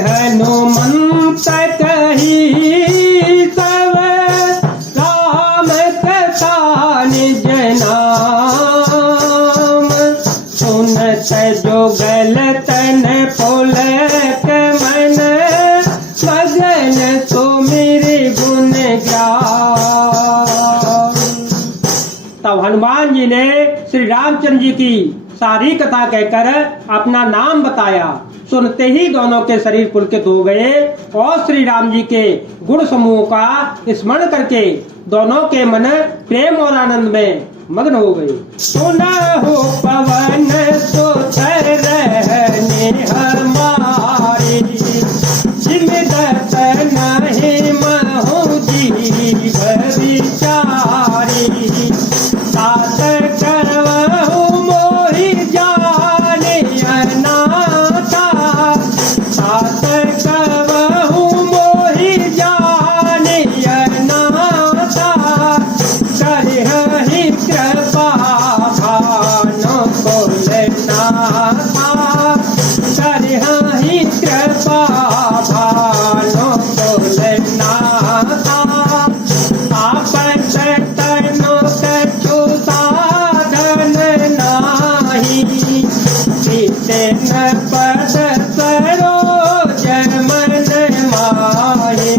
हनुमंत कही सब राम कथा निज नाम। सुनत जो गलतन पुलक मन मगन सुमिरि गुण गान। तब हनुमान जी ने श्री रामचंद्र जी की सारी कथा कहकर अपना नाम बताया। सुनते ही दोनों के शरीर पुलकित हो गए और श्री राम जी के गुण समूह का स्मरण करके दोनों के मन प्रेम और आनंद में मग्न हो गए। सुनहु पवन सुत रहने हमारी, जिम दत नहीं महु जीव विचारी। सात करवहु मोहि जाने अनाथा, सात करवहु मोहि जाने अनाथा। करहि कृपा भानु कुलनाथा, करहि कृपा भानु कुलनाथा। आपत तनु कछु साधन नाही, नितिन पद सरोज मन माहि।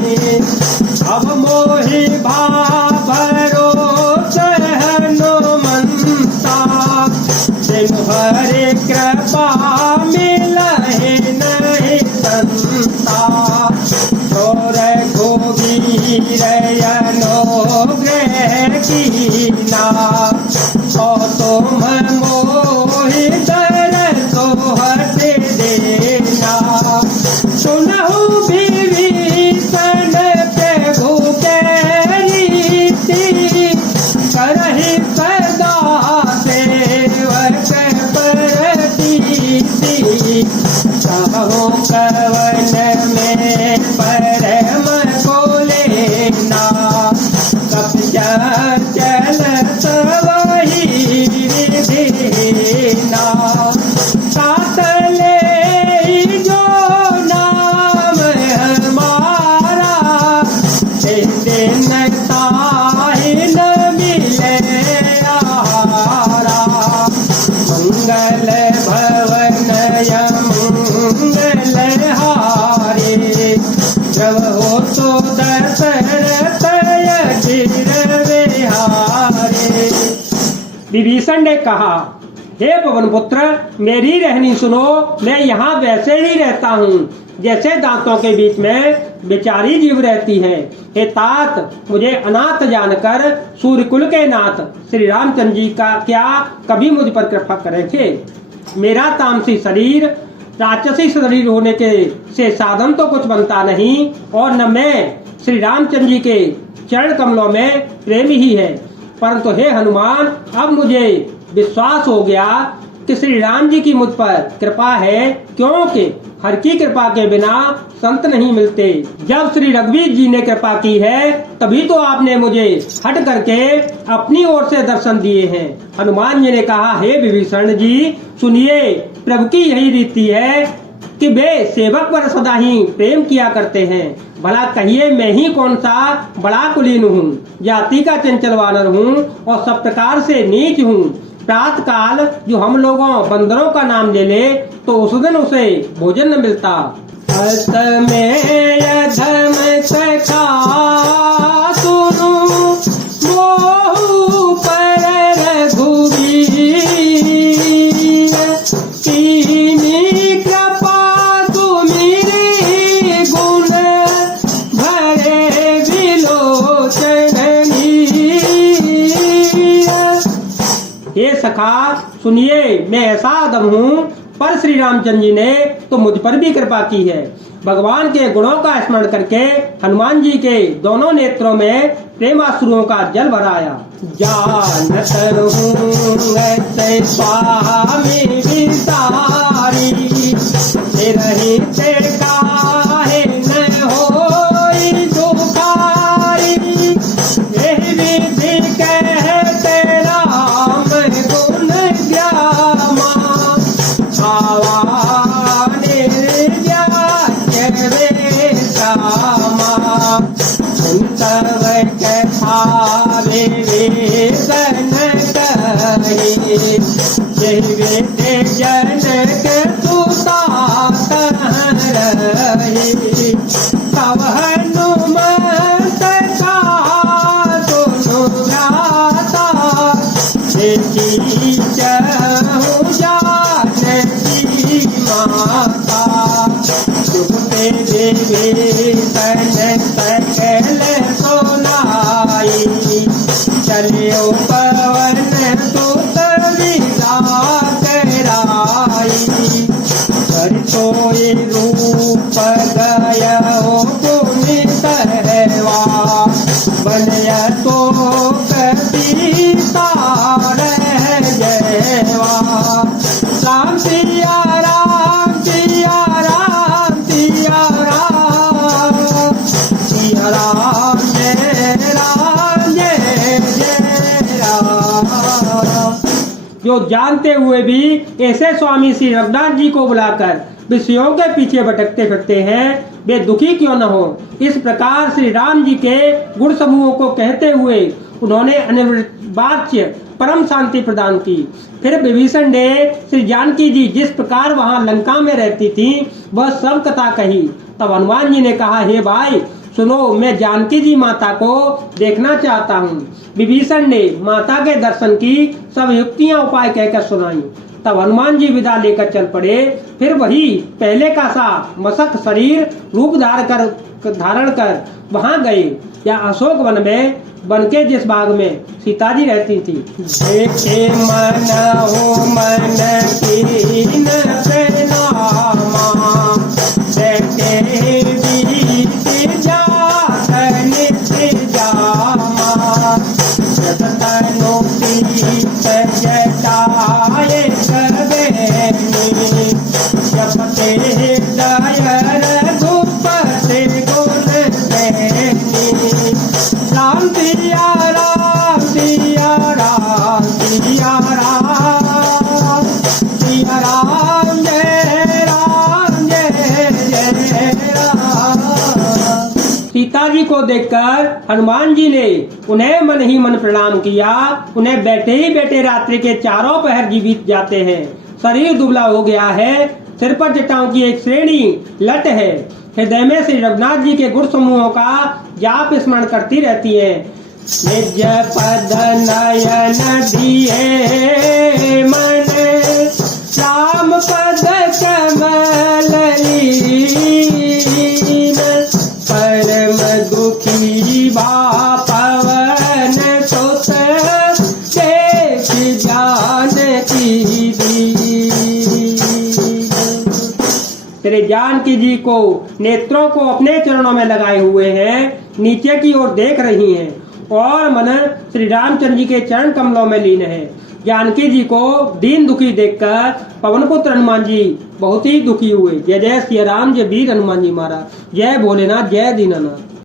अब मोहि भरोस हनुमंता, सिंहरि कृपा मिलहि नहीं संता। और रघुवीर अनुग्रह कीना, और तुम मोहि दरसो हट देना। सुनहु विभीषण प्रभु के रीति, करहि सदा सेवक प्रतीति। कहो कवन में परम को लेना, कपि चलत वही विधिना। साथ ले जो नाम हमारा, दिन ताहि न मिले आहारा। मंगल भवन मंगल हारे, जब हो तो दशरथ अजिर विहारे। विभीषण ने कहा, हे पवन पुत्र, मेरी रहनी सुनो। मैं यहाँ वैसे ही रहता हूँ जैसे दांतों के बीच में बेचारी जीव रहती है। हे तात, मुझे अनाथ जानकर सूर्यकुल के नाथ श्री रामचंद्र जी का क्या कभी मुझ पर कृपा करेंगे। मेरा तामसी शरीर राक्षसी शरीर होने के से साधन तो कुछ बनता नहीं, और न मैं श्री रामचंद्र जी के चरण कमलों में प्रेमी ही है। परंतु हे हनुमान, अब मुझे विश्वास हो गया कि श्री राम जी की मुझ पर कृपा है, क्योंकि हर की कृपा के बिना संत नहीं मिलते। जब श्री रघुवीर जी ने कृपा की है, तभी तो आपने मुझे हट करके अपनी ओर से दर्शन दिए हैं। हनुमान जी ने कहा, हे विभीषण जी, सुनिए, प्रभु की यही रीति है कि वे सेवक पर सदा ही प्रेम किया करते हैं। भला कहिए, मैं ही कौन सा बड़ा कुलीन हूँ, जाति का चंचल वानर हूँ और सब प्रकार से नीच हूँ। प्रातः काल जो हम लोगों बंदरों का नाम ले ले तो उस दिन उसे भोजन न मिलता। अत में अधम सखा सुनु, मोहु पर रघुवीर। कीनी कृपा सुमिरि गुण भरे विलोचन नीर। हे सखा सुनिए, मैं ऐसा आदम हूँ, पर श्री रामचंद्र जी ने तो मुझ पर भी कृपा की है। भगवान के गुणों का स्मरण करके हनुमान जी के दोनों नेत्रों में प्रेमाश्रुओं का जल भराया। जानत हूँ ऐसे स्वामी विसारी, रही ते काहे न होई दुखारी। यही विधि कहते राम गुण ग्यामा, आवा निर्व्याज्य विभीषण सकल सुनाई, चलियो पवन सुत विदा कराई। कर सोई रूप गयो पुनि कहवा, बनय तो कपी तार जयवा। राम सिया राम सिया राम सिया राम, सिया राम जय जय राम। जो जानते हुए भी ऐसे स्वामी श्री रघुनाथ जी को बुलाकर विषयों के पीछे भटकते फिरते हैं, वे दुखी क्यों न हो। इस प्रकार श्री राम जी के गुण समूहों को कहते हुए उन्होंने अनिर्वाच्य परम शांति प्रदान की। फिर विभीषण ने श्री जानकी जी जिस प्रकार वहां लंका में रहती थी वह सब कथा कही। तब हनुमान जी ने कहा, हे भाई सुनो, मैं जानकी जी माता को देखना चाहता हूँ। विभीषण ने माता के दर्शन की सब युक्तियां उपाय कहकर सुनाई। तब हनुमान जी विदा लेकर चल पड़े। फिर वही पहले का सा मसक शरीर रूप धारण कर वहां गए, या अशोक वन में, वन के जिस बाग में सीता जी रहती थी। देखे मन हो मन कीन प्रणामा, देखे बीत जात नित जामा। जब तनु पीत जटाए कबेनी, जपते हृदय रघुपति गुण प्रेमी। राम सिया राम सिया राम सिया राम, सिया राम जय जय राम। सीता जी को देखकर हनुमान जी ने उन्हें मन ही मन प्रणाम किया। उन्हें बैठे ही बैठे रात्रि के चारों पहर जीवित जाते हैं। शरीर दुबला हो गया है, सिर पर जटाओं की एक श्रेणी लट है। हृदय में श्री रघुनाथ जी के गुण समूहों का जाप स्मरण करती रहती है। निज पद नयन दिए मन, राम पद कमल लीन। परम दुखी बा पवन सुत, देख जानकी दीन। तेरे जानकी जी को नेत्रों को अपने चरणों में लगाए हुए हैं, नीचे की ओर देख रही हैं और मन श्री रामचंद्र जी के चरण कमलों में लीन है। जानकी जी को दीन दुखी देखकर पवन पुत्र हनुमान जी बहुत ही दुखी हुए। जय जय श्री राम, जय वीर हनुमान जी महाराज, जय भोलेनाथ, जय दीनानाथ।